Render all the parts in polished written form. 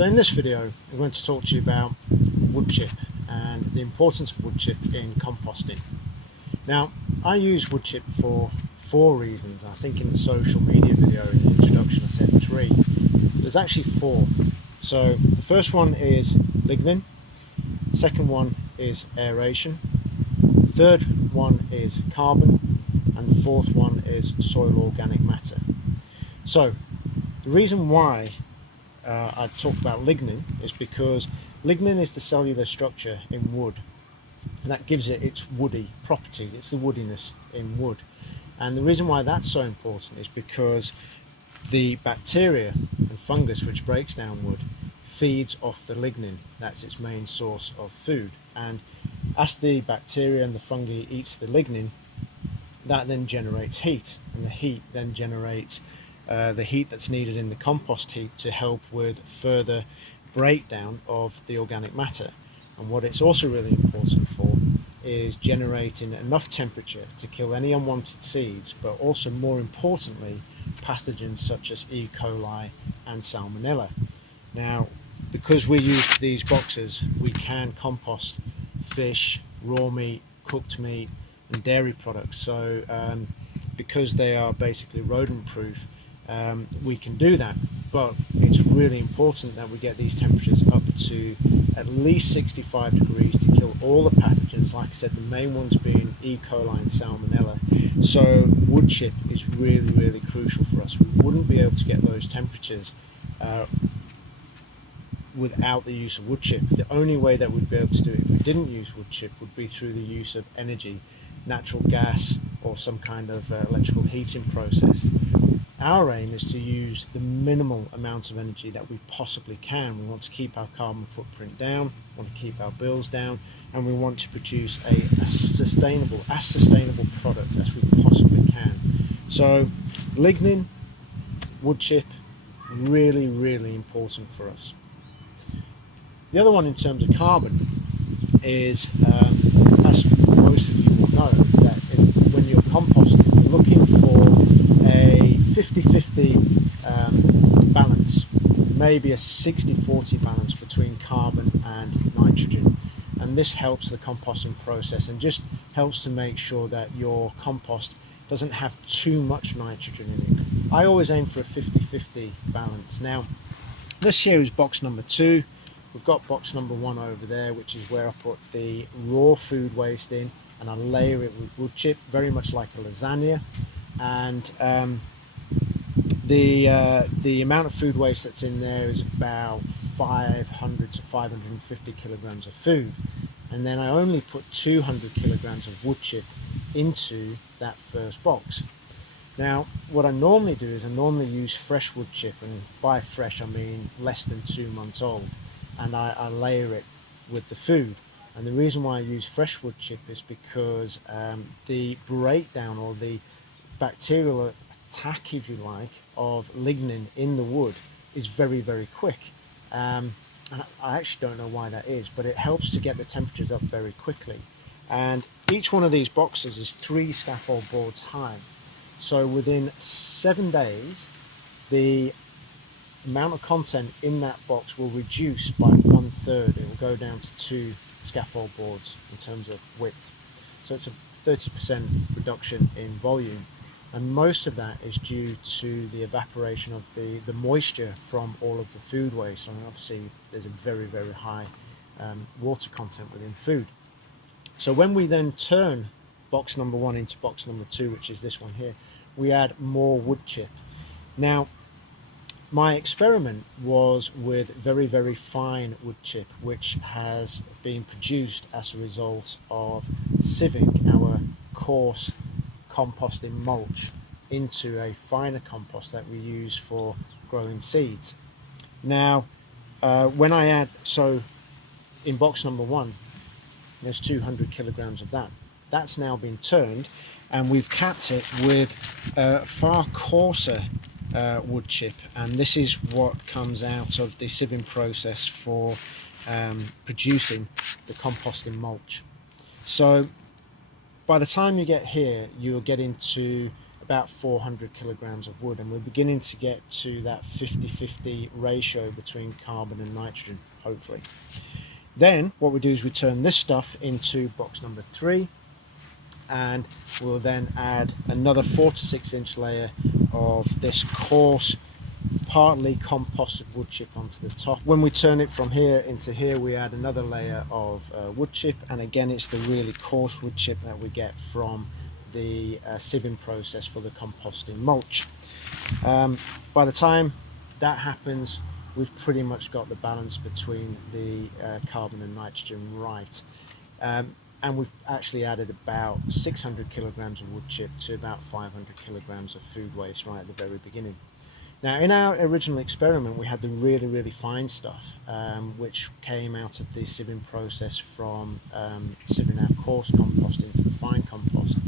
So in this video I'm going to talk to you about wood chip and the importance of wood chip in composting. Now I use wood chip for 4 reasons. I think in the social media video in the introduction I said 3. There's actually 4. So the first one is lignin, second one is aeration, third one is carbon, and the fourth one is soil organic matter. So the reason why I talk about lignin is because lignin is the cellular structure in wood, and that gives it its woody properties. It's the woodiness in wood, and the reason why that's so important is because the bacteria and fungus which breaks down wood feeds off the lignin. That's its main source of food, and as the bacteria and the fungi eats the lignin, that then generates heat, and the heat then generates the heat that's needed in the compost heap to help with further breakdown of the organic matter. And what it's also really important for is generating enough temperature to kill any unwanted seeds, but also more importantly pathogens such as E. coli and Salmonella. Now because we use these boxes, we can compost fish, raw meat, cooked meat and dairy products. So because they are basically rodent proof, we can do that, but it's really important that we get these temperatures up to at least 65 degrees to kill all the pathogens, like I said, the main ones being E. coli and Salmonella. So wood chip is really crucial for us. We wouldn't be able to get those temperatures without the use of wood chip. The only way that we'd be able to do it if we didn't use wood chip would be through the use of energy, natural gas or some kind of electrical heating process. Our aim is to use the minimal amount of energy that we possibly can. We want to keep our carbon footprint down, we want to keep our bills down, and we want to produce as sustainable product as we possibly can. So lignin, wood chip, really important for us. The other one in terms of carbon is, as most of you will know, that when you're composting, you're looking for a 50-50 balance, maybe a 60-40 balance between carbon and nitrogen, and this helps the composting process and just helps to make sure that your compost doesn't have too much nitrogen in it. I always aim for a 50-50 balance. Now this here is box number 2. We've got box number 1 over there, which is where I put the raw food waste in, and I layer it with wood chip, very much like a lasagna. And the amount of food waste that's in there is about 500 to 550 kilograms of food, and then I only put 200 kilograms of wood chip into that first box. Now what I normally do is I normally use fresh wood chip, and by fresh I mean less than 2 months old, and I layer it with the food. And the reason why I use fresh wood chip is because the breakdown or the bacterial attack, if you like, of lignin in the wood is very quick. And I actually don't know why that is, but it helps to get the temperatures up very quickly. And each one of these boxes is 3 scaffold boards high. So within 7 days, the amount of content in that box will reduce by 1/3. It will go down to 2 scaffold boards in terms of width. So it's a 30% reduction in volume, and most of that is due to the evaporation of the moisture from all of the food waste. I mean, obviously there's a very high water content within food. So when we then turn box number 1 into box number 2, which is this one here, we add more wood chip. Now my experiment was with very fine wood chip, which has been produced as a result of sieving our coarse composting mulch into a finer compost that we use for growing seeds. Now when I add, so in box number 1 there's 200 kilograms of that. That's now been turned, and we've capped it with far coarser wood chip, and this is what comes out of the sieving process for producing the composting mulch. So by the time you get here, you'll get into about 400 kilograms of wood, and we're beginning to get to that 50-50 ratio between carbon and nitrogen, hopefully. Then what we do is we turn this stuff into box number 3, and we'll then add another 4 to 6 inch layer of this coarse, partly composted wood chip onto the top. When we turn it from here into here, we add another layer of wood chip, and again it's the really coarse wood chip that we get from the sieving process for the composting mulch. By the time that happens, we've pretty much got the balance between the carbon and nitrogen right. And we've actually added about 600 kilograms of wood chip to about 500 kilograms of food waste right at the very beginning. Now, in our original experiment, we had the really fine stuff, which came out of the sieving process from sieving our coarse compost into the fine compost.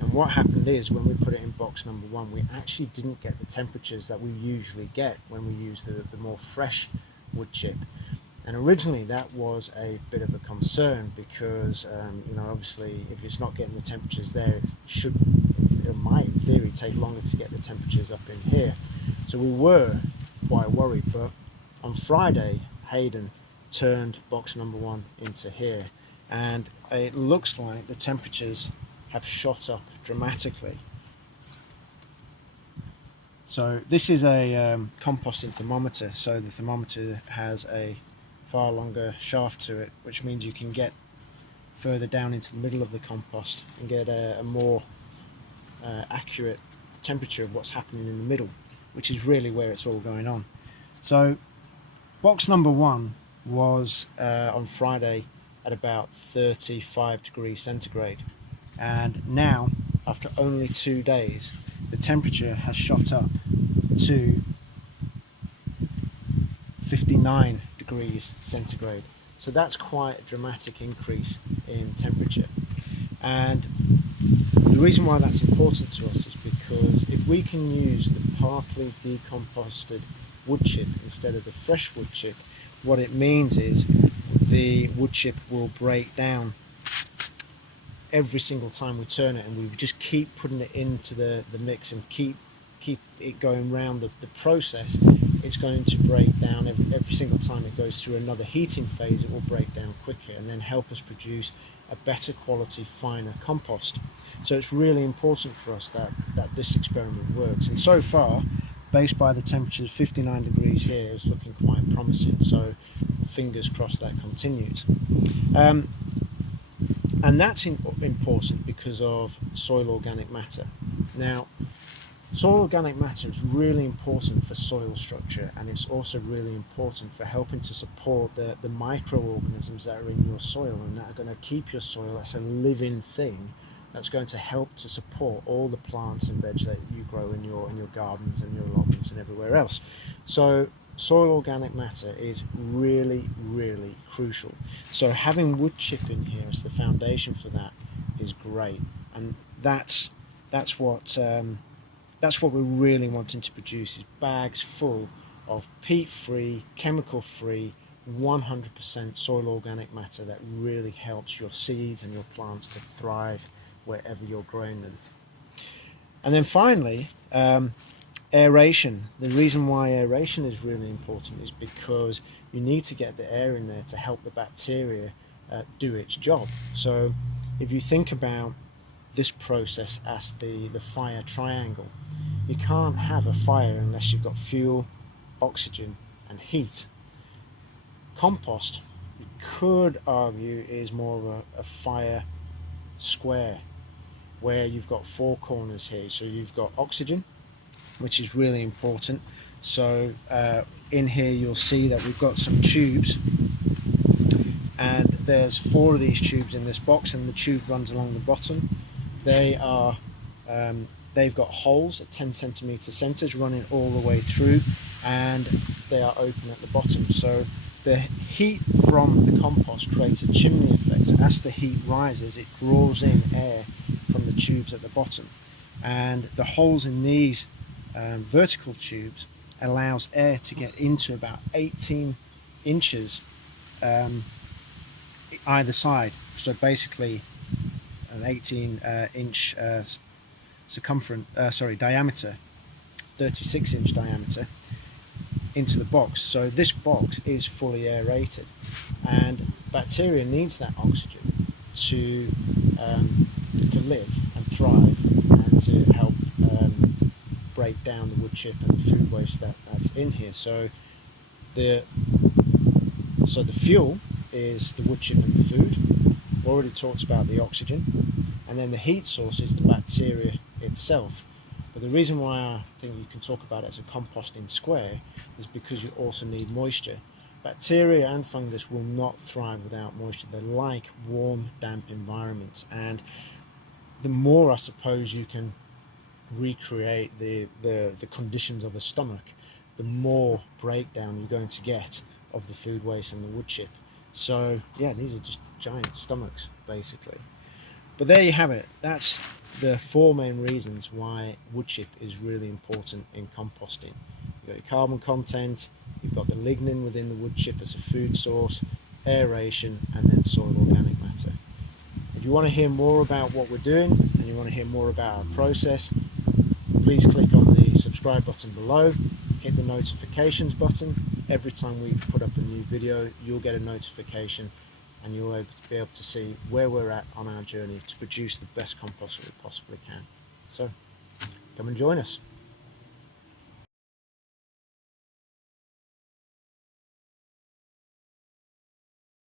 And what happened is, when we put it in box number 1, we actually didn't get the temperatures that we usually get when we use the more fresh wood chip. And originally that was a bit of a concern, because you know, obviously if it's not getting the temperatures there, it might in theory take longer to get the temperatures up in here. So we were quite worried. But on Friday, Hayden turned box number 1 into here, and it looks like the temperatures have shot up dramatically. So this is a composting thermometer, so the thermometer has a far longer shaft to it, which means you can get further down into the middle of the compost and get a more accurate temperature of what's happening in the middle, which is really where it's all going on. So box number 1 was on Friday at about 35 degrees centigrade, and now, after only 2 days, the temperature has shot up to 59 degrees centigrade. So that's quite a dramatic increase in temperature. And the reason why that's important to us is because if we can use the partly decomposted wood chip instead of the fresh wood chip, what it means is the wood chip will break down every single time we turn it, and we just keep putting it into the mix and keep it going round the process. It's going to break down every single time it goes through another heating phase. It will break down quicker and then help us produce a better quality, finer compost. So it's really important for us that this experiment works, and so far, based by the temperatures, 59 degrees here is looking quite promising, so fingers crossed that continues. And that's important because of soil organic matter. Now, soil organic matter is really important for soil structure, and it's also really important for helping to support the microorganisms that are in your soil and that are going to keep your soil as a living thing that's going to help to support all the plants and veg that you grow in your gardens and your allotments and everywhere else. So soil organic matter is really crucial. So having wood chip in here as the foundation for that is great, and that's what we're really wanting to produce, is bags full of peat-free, chemical-free, 100% soil organic matter that really helps your seeds and your plants to thrive wherever you're growing them. And then finally, aeration. The reason why aeration is really important is because you need to get the air in there to help the bacteria do its job. So if you think about this process as the fire triangle, you can't have a fire unless you've got fuel, oxygen and heat. Compost, you could argue, is more of a fire square, where you've got 4 corners here. So you've got oxygen, which is really important. So in here you'll see that we've got some tubes, and there's 4 of these tubes in this box, and the tube runs along the bottom. They've got holes at 10 centimeter centers running all the way through, and they are open at the bottom. So the heat from the compost creates a chimney effect. So as the heat rises, it draws in air from the tubes at the bottom, and the holes in these vertical tubes allows air to get into about 18 inches either side. So basically an 18 inch diameter, 36-inch diameter, into the box. So this box is fully aerated, and bacteria needs that oxygen to live and thrive, and to help break down the wood chip and the food waste that's in here. So the fuel is the wood chip and the food. We already talked about the oxygen, and then the heat source is the bacteria itself. But the reason why I think you can talk about it as a composting square is because you also need moisture. Bacteria and fungus will not thrive without moisture. They like warm, damp environments, and the more, I suppose, you can recreate the conditions of a stomach, the more breakdown you're going to get of the food waste and the wood chip. So yeah, these are just giant stomachs basically. But there you have it. That's the 4 main reasons why wood chip is really important in composting. You've got your carbon content, you've got the lignin within the wood chip as a food source, aeration, and then soil organic matter. If you want to hear more about what we're doing, and you want to hear more about our process, please click on the subscribe button below, hit the notifications button. Every time we put up a new video, you'll get a notification, and you'll be able to see where we're at on our journey to produce the best compost that we possibly can. So come and join us.